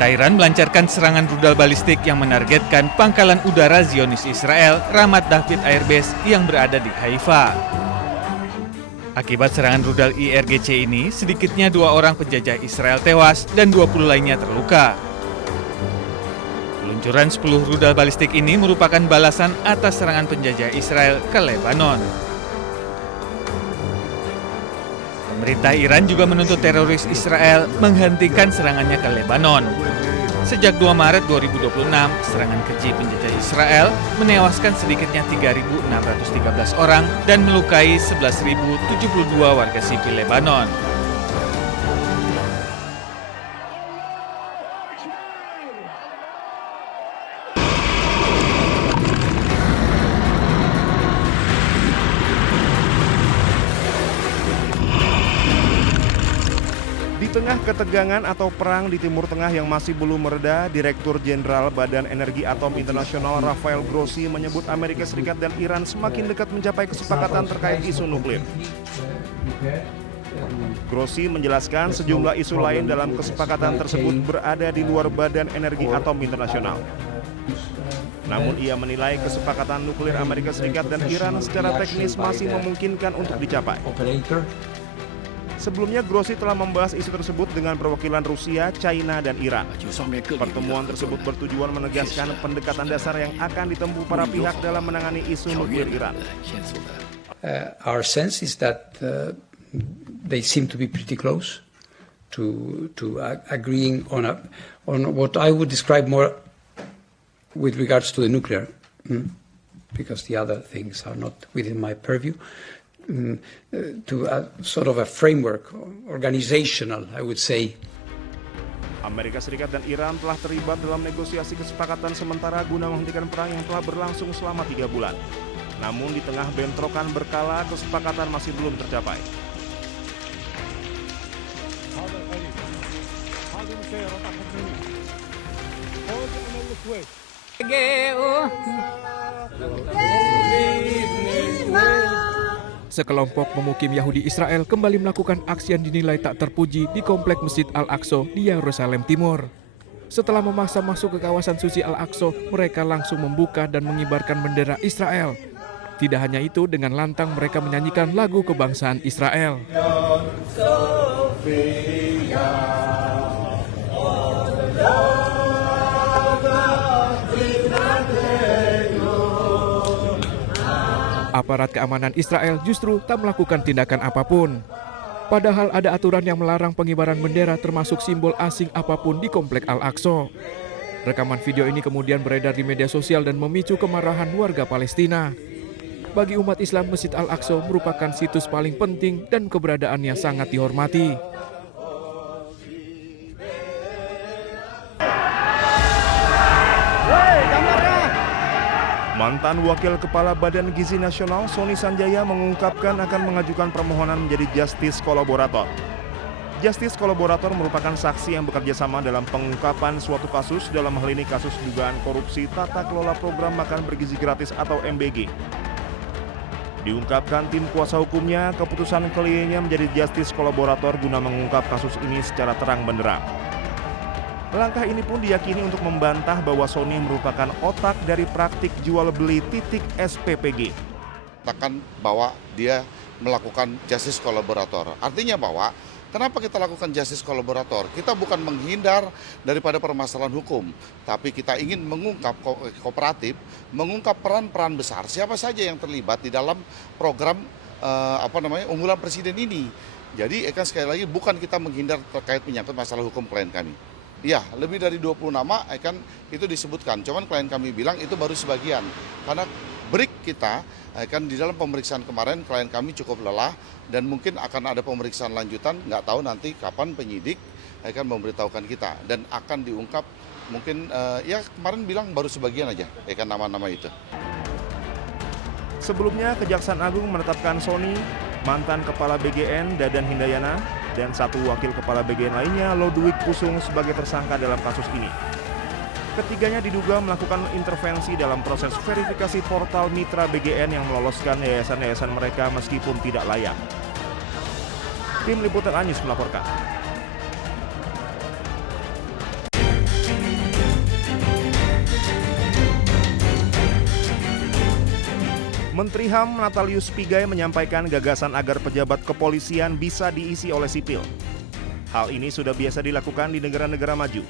Pemerintah Iran melancarkan serangan rudal balistik yang menargetkan pangkalan udara Zionis Israel Ramat David Air Base yang berada di Haifa. Akibat serangan rudal IRGC ini, sedikitnya 2 orang penjajah Israel tewas dan 20 lainnya terluka. Peluncuran 10 rudal balistik ini merupakan balasan atas serangan penjajah Israel ke Lebanon. Pemerintah Iran juga menuntut teroris Israel menghentikan serangannya ke Lebanon. Sejak 2 Maret 2026, serangan keji penjajah Israel menewaskan sedikitnya 3.613 orang dan melukai 11.072 warga sipil Lebanon. Di tengah ketegangan atau perang di Timur Tengah yang masih belum mereda, Direktur Jenderal Badan Energi Atom Internasional Rafael Grossi menyebut Amerika Serikat dan Iran semakin dekat mencapai kesepakatan terkait isu nuklir. Grossi menjelaskan sejumlah isu lain dalam kesepakatan tersebut berada di luar Badan Energi Atom Internasional. Namun ia menilai kesepakatan nuklir Amerika Serikat dan Iran secara teknis masih memungkinkan untuk dicapai. Sebelumnya, Grossi telah membahas isu tersebut dengan perwakilan Rusia, China, dan Iran. Pertemuan tersebut bertujuan menegaskan pendekatan dasar yang akan ditempuh para pihak dalam menangani isu nuklir Iran. Our sense is that they seem to be pretty close to agreeing on what I would describe more with regards to the nuclear, because the other things are not within my purview. To a sort of a framework, organizational, I would say. Amerika Serikat dan Iran telah terlibat dalam negosiasi kesepakatan sementara guna menghentikan perang yang telah berlangsung selama 3 bulan. Namun di tengah bentrokan berkala, kesepakatan masih belum tercapai. Sekelompok pemukim Yahudi Israel kembali melakukan aksi yang dinilai tak terpuji di komplek Masjid Al-Aqsa di Yerusalem Timur. Setelah memaksa masuk ke kawasan suci Al-Aqsa, mereka langsung membuka dan mengibarkan bendera Israel. Tidak hanya itu, dengan lantang mereka menyanyikan lagu kebangsaan Israel. Aparat keamanan Israel justru tak melakukan tindakan apapun. Padahal ada aturan yang melarang pengibaran bendera termasuk simbol asing apapun di komplek Al-Aqsa. Rekaman video ini kemudian beredar di media sosial dan memicu kemarahan warga Palestina. Bagi umat Islam, Masjid Al-Aqsa merupakan situs paling penting dan keberadaannya sangat dihormati. Mantan Wakil Kepala Badan Gizi Nasional Sony Sanjaya mengungkapkan akan mengajukan permohonan menjadi Justice Kolaborator. Justice Kolaborator merupakan saksi yang bekerja sama dalam pengungkapan suatu kasus, dalam hal ini kasus dugaan korupsi tata kelola program makan bergizi gratis atau MBG. Diungkapkan tim kuasa hukumnya, keputusan kliennya menjadi Justice Kolaborator guna mengungkap kasus ini secara terang benderang. Langkah ini pun diyakini untuk membantah bahwa Sony merupakan otak dari praktik jual beli titik SPPG. Katakan bahwa dia melakukan justice kolaborator. Artinya bahwa kenapa kita lakukan justice kolaborator? Kita bukan menghindar daripada permasalahan hukum, tapi kita ingin mengungkap kooperatif, mengungkap peran-peran besar siapa saja yang terlibat di dalam program unggulan presiden ini. Jadi sekali lagi bukan kita menghindar terkait menyangkut masalah hukum klien kami. Ya, lebih dari 20 nama itu disebutkan. Cuman klien kami bilang itu baru sebagian. Karena break kita di dalam pemeriksaan kemarin klien kami cukup lelah dan mungkin akan ada pemeriksaan lanjutan, nggak tahu nanti kapan penyidik akan memberitahukan kita dan akan diungkap mungkin kemarin bilang baru sebagian aja nama-nama itu. Sebelumnya, Kejaksaan Agung menetapkan Sony, mantan Kepala BGN Dadan Hindayana, dan satu wakil kepala BGN lainnya, Lodwig Pusung, sebagai tersangka dalam kasus ini. Ketiganya diduga melakukan intervensi dalam proses verifikasi portal mitra BGN yang meloloskan yayasan-yayasan mereka meskipun tidak layak. Tim Liputan Anyus melaporkan. Menteri HAM Natalius Pigai menyampaikan gagasan agar pejabat kepolisian bisa diisi oleh sipil. Hal ini sudah biasa dilakukan di negara-negara maju.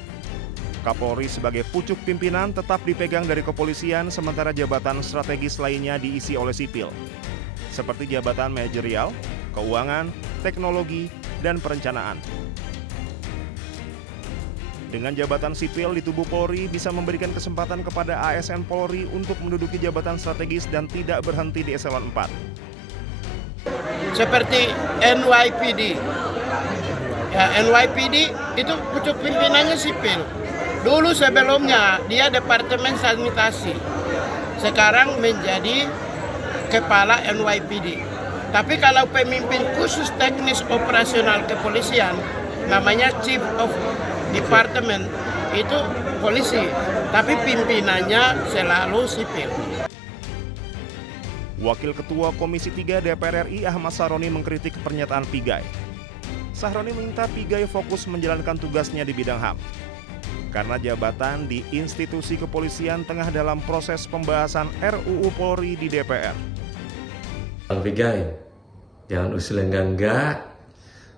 Kapolri sebagai pucuk pimpinan tetap dipegang dari kepolisian, sementara jabatan strategis lainnya diisi oleh sipil, seperti jabatan manajerial, keuangan, teknologi, dan perencanaan. Dengan jabatan sipil di tubuh Polri bisa memberikan kesempatan kepada ASN Polri untuk menduduki jabatan strategis dan tidak berhenti di eselon 4. Seperti NYPD. Ya, NYPD itu pucuk pimpinannya sipil. Dulu sebelumnya dia Departemen Sanitasi. Sekarang menjadi kepala NYPD. Tapi kalau pemimpin khusus teknis operasional kepolisian namanya Chief of Department, itu polisi, tapi pimpinannya selalu sipil. Wakil Ketua Komisi 3 DPR RI Ahmad Saroni mengkritik pernyataan Pigai. Saroni meminta Pigai fokus menjalankan tugasnya di bidang HAM. Karena jabatan di institusi kepolisian tengah dalam proses pembahasan RUU Polri di DPR. Bang Pigai, jangan usul yang enggak.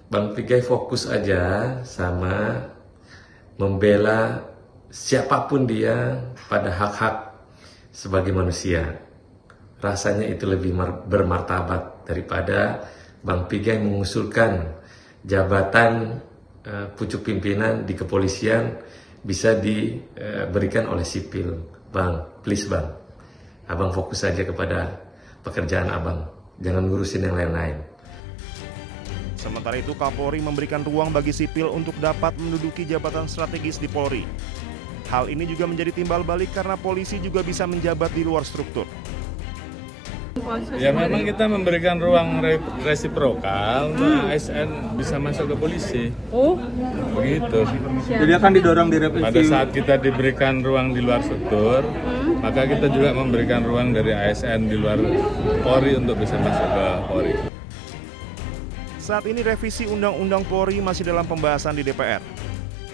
Bang Pigai fokus aja sama membela siapapun dia pada hak-hak sebagai manusia. Rasanya itu lebih bermartabat daripada Bang Pigai mengusulkan jabatan pucuk pimpinan di kepolisian bisa diberikan oleh sipil. Bang, please Bang, Abang fokus saja kepada pekerjaan Abang, jangan ngurusin yang lain-lain. Sementara itu, Kapolri memberikan ruang bagi sipil untuk dapat menduduki jabatan strategis di Polri. Hal ini juga menjadi timbal balik karena polisi juga bisa menjabat di luar struktur. Ya memang kita memberikan ruang resiprokal untuk ASN bisa masuk ke polisi. Oh, begitu. Jadi akan didorong di revisi. Pada saat kita diberikan ruang di luar struktur, maka kita juga memberikan ruang dari ASN di luar Polri untuk bisa masuk ke Polri. Saat ini revisi Undang-Undang Polri masih dalam pembahasan di DPR.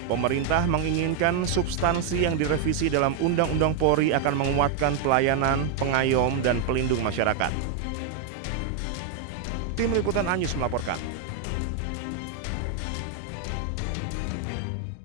Pemerintah menginginkan substansi yang direvisi dalam Undang-Undang Polri akan menguatkan pelayanan, pengayom, dan pelindung masyarakat. Tim Liputan Anyus melaporkan.